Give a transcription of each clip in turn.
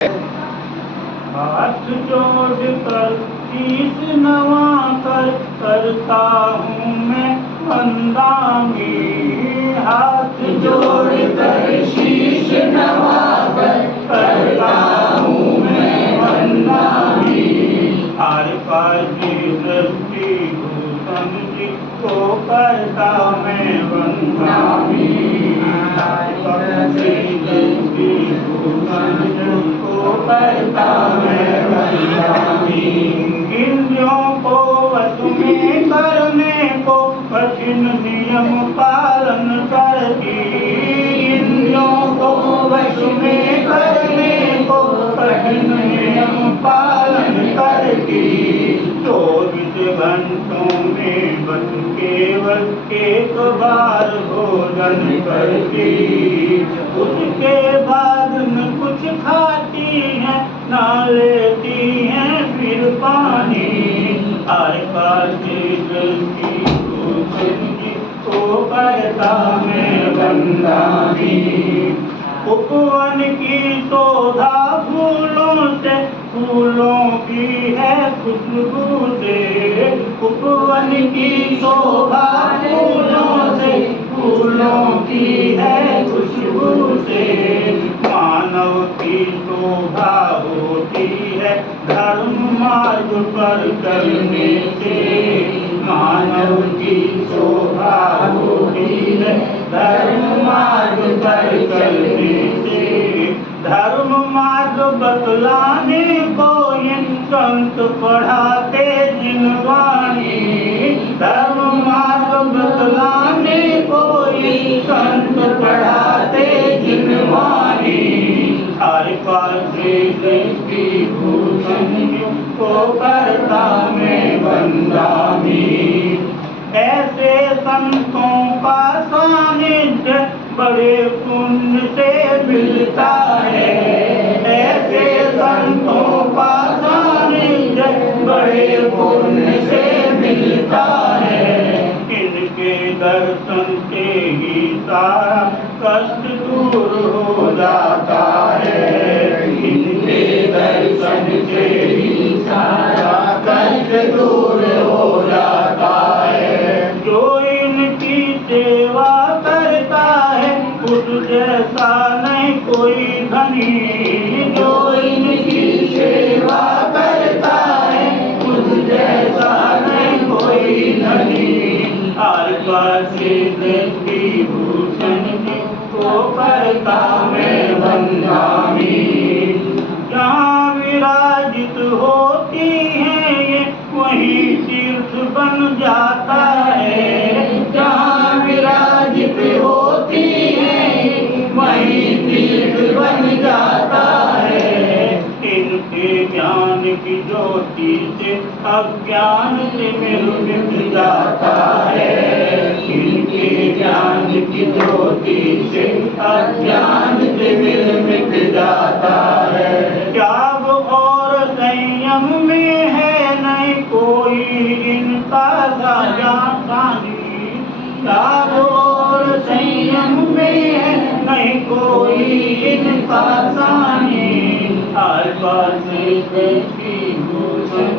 हाथ जोड़ कर शीश नवा कर करता हूँ मैं वंदनामी। हाथ जोड़ कर शीश नवा कर करता हूँ मैं वंदनामी। हर पार की दृष्टि भूषण जी को करता मैं वंदनामी। हर पार की दृष्टि भूषण जी को करता मैं वंदनामी। इंद्रियों को वश में करने को कठिन नियम पालन करती। इंद्रियों को वश में करने को कठिन नियम पालन करती। 24 घंटों में बस केवल एक बार भोजन करती। उसके बाद न कुछ खाती है ना लेती है फिर पानी। हर पास की को करता मैं वंदनामी। उपवन की शोभा फूलों से फूलों की है खुशबू से। उपवन की शोभा फूलों से फूलों की है खुशबू से। मानव की शोभा होती है धर्म मार्ग पर चलने से। मानव की शोभा होती है धर्म मार्ग पर चलने से। धर्म मार्ग बतलाने को ये संत पढ़ाते जिनवाणी। धर्म मार्ग बतलाने को ये संत पढ़ाते जिनवाणी। हर पास की भूषण को करता मैं वंदनामी। ऐसे संतों का सानिध्य बड़े पुण्य से मिलता है। ऐसे संतों का सानिध्य बड़े पुण्य से मिलता है। इनके दर्शन से ही सारा कष्ट दूर हो जाता है। इनके दर्शन से ही सारा कष्ट दूर हो जाता है। जो इनकी सेवा करता है उस जैसा नहीं कोई धनी। जो इनकी सेवा करता है उस जैसा नहीं कोई धनी। हर पास की भूषण को करता मैं वंदनामी। जहाँ विराजित होती है ये वहीं तीर्थ बन जाता है। जहाँ विराजित होती है वहीं तीर्थ बन जाता है। इनके ज्ञान की ज्योति से अज्ञान से मिट जाता है। इनके ज्ञान की ज्योति से अज्ञान से मिट जाता है। त्याग और संयम में है नहीं कोई इनका सानी। त्याग और संयम में है नहीं कोई इनका सानी। हर पास की भूषण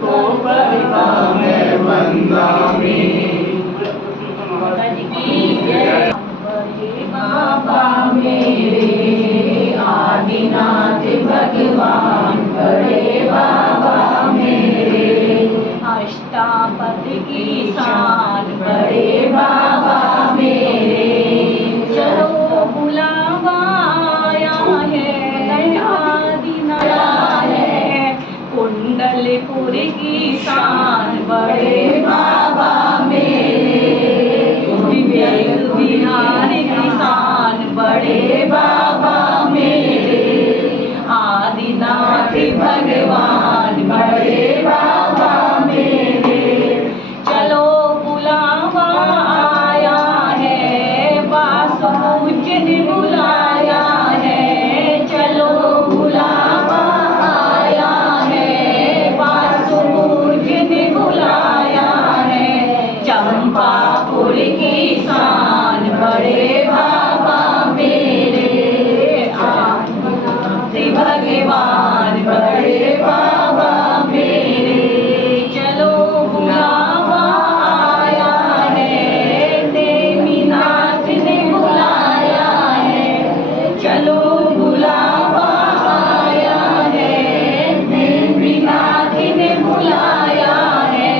को करता मैं वंदनामी। बाबा मेरे आदिनाथ भगवान बड़े बाबा मेरे। अष्टापद की शान बड़े बाबा मेरे। चलो बुलावा आया है आदिनाथ है। कुंडलपुर की शान बड़े बाबा मेरे। बिहार की शान बड़े बाबा मेरे। भगवान बड़े बाबा मेरे। चलो बुलावा आया है, नेमिनाथ ने बुलाया है। चलो बुलावा आया है, नेमिनाथ ने बुलाया है।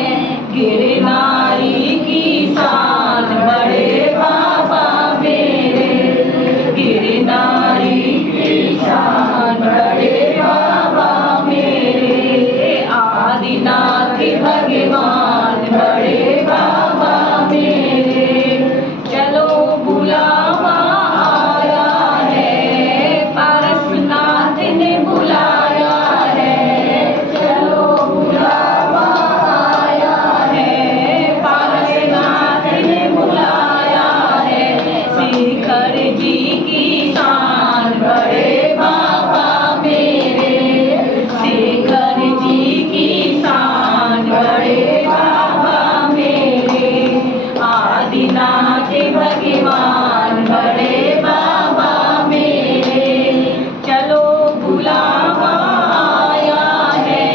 गिरनारी की शान बड़े बाबा मेरे, गिरनारी की शान बड़े बाबा मेरे। आदिनाथ भगवान बड़े बाबा मेरे। चलो बुलावा आया है, पारसनाथ ने बुलाया है। चलो बुलावा आया है, पारसनाथ ने बुलाया है। शिखर जी की शान बड़े बाबा मेरे, शिखर जी की शान बड़े बाबा मेरे। आदिनाथ भगवान बड़े बाबा मेरे। चलो बुलावा आया है,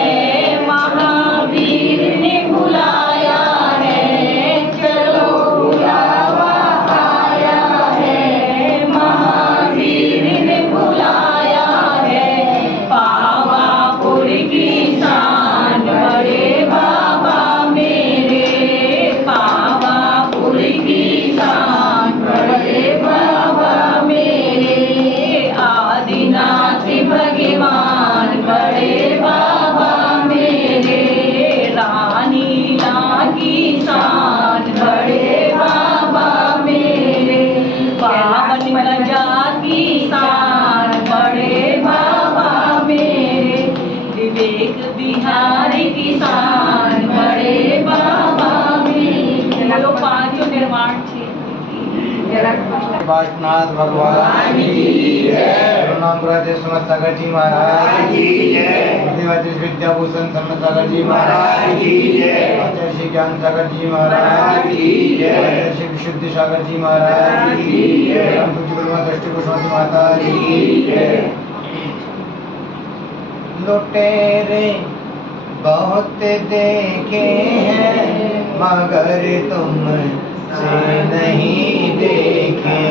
महावीर ने बुलाया है। चलो बुलावा आया है, महावीर ने बुलाया है। पावापुर की शान बड़े बाबा मेरे, पावापुर की शान बड़े बाबा मेरे। आदिनाथ भगवान बड़े बाबा मेरे। रानीला की शान बड़े बाबा मेरे। पावन गजा की शान बड़े बाबा मेरे। विवेक बिहारी की शान बड़े बाबा मेरे। चलो पांचों निर्माण वासनाथ भगवान की जय। प्रणाम करते समस्त सागर जी महाराज की जय। देवातीश विद्याभूषण समस्त सागर जी महाराज की जय। आचार्य श्री ज्ञान सागर जी महाराज की जय। आचार्य श्री विशुद्धि सागर जी महाराज की जय। हम तुझी गुरुमा दृष्टि गोस्वामी माता की जय। लुटेरे बहुत देखे हैं मगर तुम से नहीं देखे।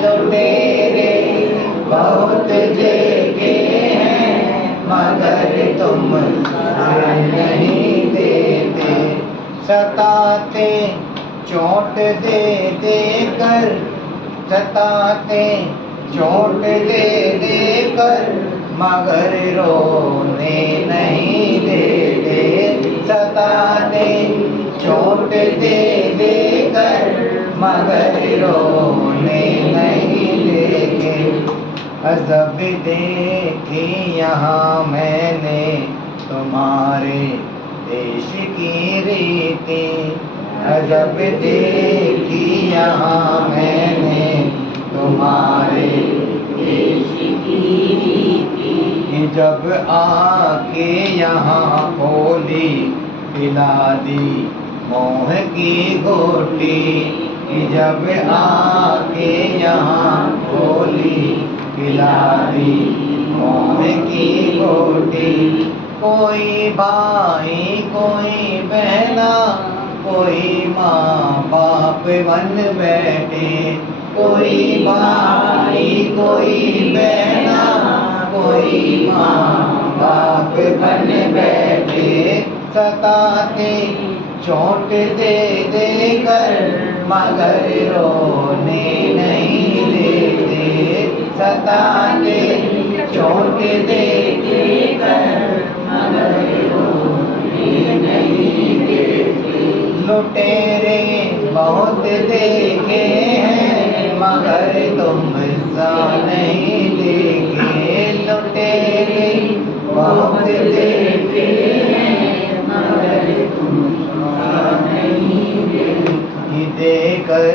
लुटेरे बहुत देखे हैं मगर तुम से नहीं देते। सताते चोट दे दे कर, सताते चोट दे दे कर मगर रोने नहीं देते। सताते चोट दे दे कर मगर रोने नहीं देते। अजब देखी यहाँ मैंने तुम्हारे देश की रीति। अजब देखी यहाँ मैंने तुम्हारे देश की रीति। जब आके यहाँ खोली पिला दी मोह की गोटी। जब आके यहाँ खोली पिला दी मोह की गोटी। कोई भाई कोई बहना कोई माँ बाप बन बैठे। कोई भाई कोई बहना कोई माँ बाप बन बैठे। सताते चोट दे दे कर मगर रोने नहीं देते। सताते चोट दे दे कर मगर रोने नहीं देते। लुटेरे बहुत देखे हैं मगर तुम सा नहीं देखे। लुटेरे बहुत देखे हैं मगर तुम सा नहीं देखे। देकर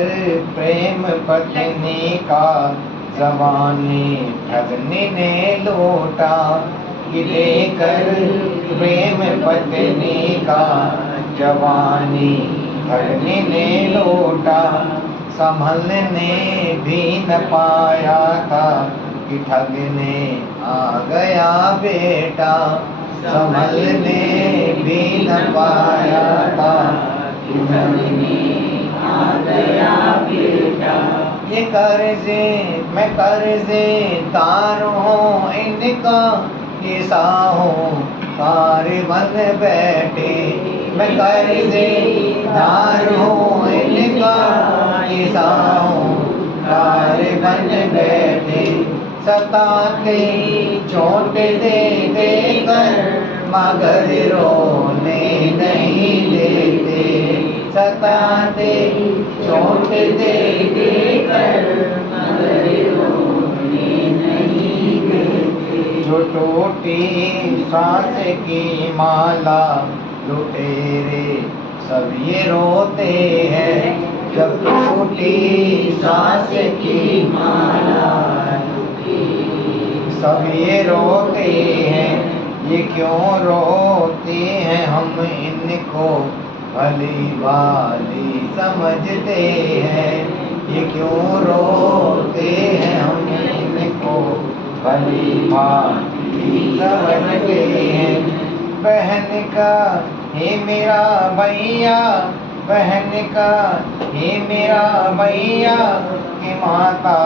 प्रेम पत्नी का जवानी ठगने ने लौटा। देकर प्रेम पत्नी का जवानी ठगने ने लौटा। संभलने भी न पाया था कि ठगने आ गया बेटा, संभलने भी न पाया था। आ गया बेटा, ये कर्जे मैं कर्जे तार हूँ इनका, ये साहूकार बन बैठे। मैं कर्जे तार हूँ इनका, ये साहूकार बन बैठे। सताते चोट दे दे कर मगर रोने नहीं देते। सताते चोट दे दे कर मगर रोने नहीं देते। जो टूटी सांस की माला लुटेरे सब ये रोते हैं। जब टूटी सांस की माला सब ये रोते हैं। ये क्यों रोते हैं हम इनको भली भाली समझते हैं। ये क्यों रोते हैं हम इनको भली भाली समझते हैं। बहन का हे मेरा भैया, बहन का हे मेरा भैया, कि माता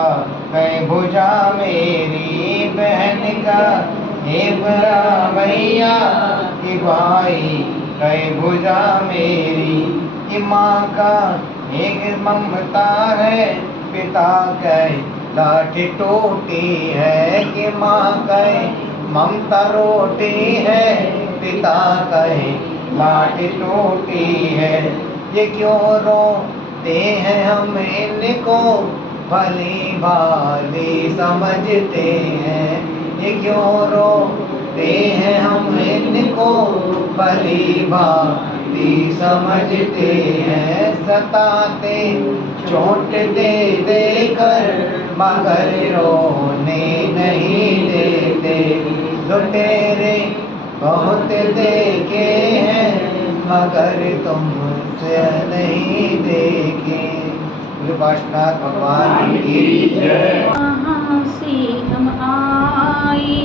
कह भुजा मेरी। बहन का हे मेरा भैया, कि भाई कह भुजा मेरी। कि माँ का एक ममता है, पिता कह लाठी टूटी है। कि माँ कह ममता रोटी है, पिता कहे लाठी टूटी है। ये क्यों रोते हैं हम इनको भली भाली समझते हैं। ये क्यों रोते हैं हम इनको भली भाली समझते हैं। सताते चोट दे दे कर मगर रोने नहीं देते। लुटेरे बहुत देखे हैं मगर तुमसे नहीं देखे। पाशनाथ भगवान की जय। कहाँ से हम आए,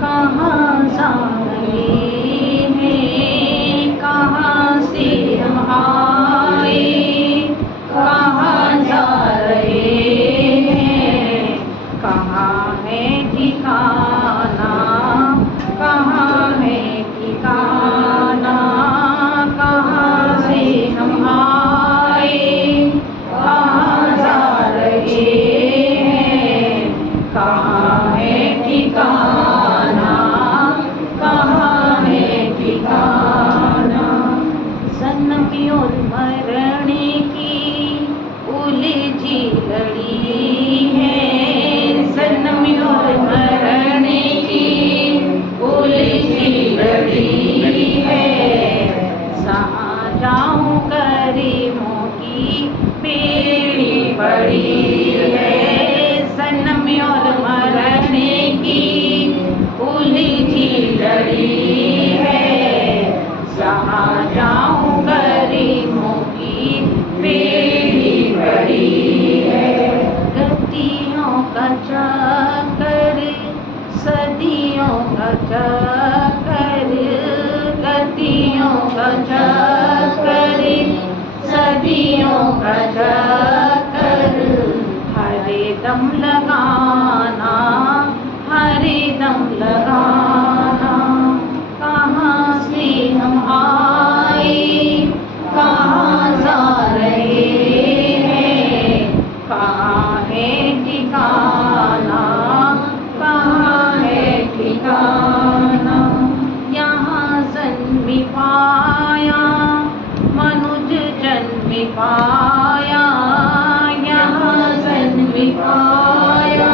कहाँ जा रहे हैं। कहाँ से हम आए, कहाँ जा रहे हैं। कहाँ है ठिकाना, कहाँ है ठिकाना। कहाँ से हम आए, कहाँ जा रहे हैं। कहाँ है ठिकाना, कहाँ है ठिकाना। जन्म और मरने की उलझी लड़ी है। जन्म और मरने की उलझी लड़ी है। जहाँ जाऊँ करीमों की बेड़ी पड़ी है। जन्म और मरने की उलझी लड़ी है। जहाँ जाऊँ करीमों की बेड़ी पड़ी है। गतियों का चक्कर, सदियों का चक्कर, गतियों का चक्कर, सदियों का चक्कर। हरे दम लगाना, हरे दम लगाना। कहाँ से हम आए, कहाँ जा रहे हैं। कहाँ है ठिकाना, कहाँ है ठिकाना। यहाँ जन्म पाया मनुज जन्म पाया। यहाँ जन्म पाया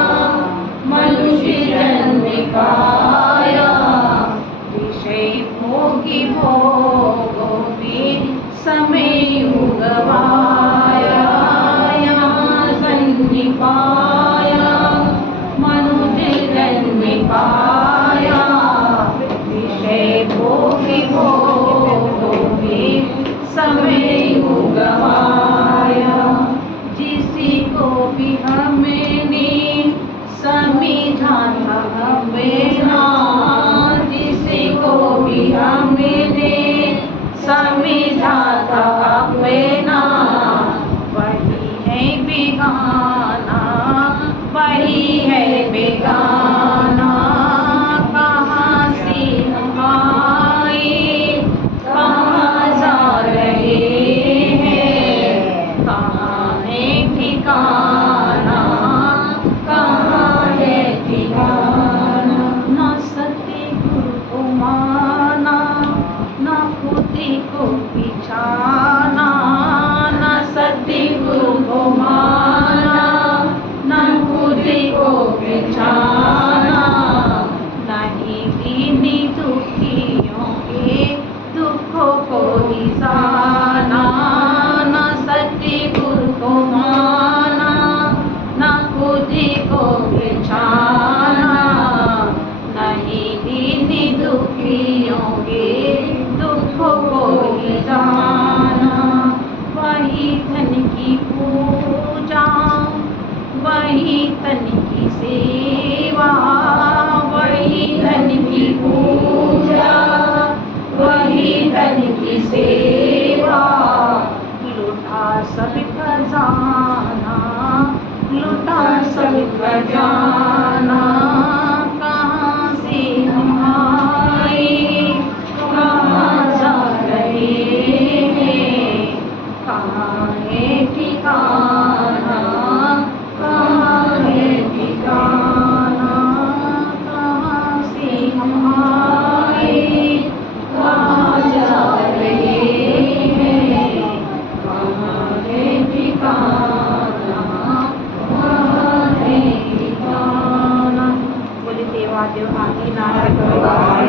जाता अपना, वही है बेगाना, वही है बेगाना। कहाँ से हम आए, कहाँ जा रहे हैं, कहाँ है ठिकाना, कहाँ है ठिकाना। न सतगुरु को माना, न खुदी को पिछाना, न सतगुरु को माना, न खुदी को पिछाना, नहीं दीनी दुखियों के दुखों को ही जाना। न सतगुरु को माना, न खुदी को पिछाना, नहीं दीनी दुखियों के दुखों को ही जाना। वही धन की पूजा, वही तन की सेवा, वही धन की पूजा, वही धन की सेवा। लुटा सब खजाना, लुटा सब खजाना। कहाँ से हम आए, कहाँ जा रहे हैं, कहाँ है ठिकाना, कहाँ है ठिकाना। कहाँ से हम आए, कहाँ जा रहे हैं, कहाँ है ठिकाना, कहाँ है ठिकाना। बोले देवादेव आदि नारायण भगवान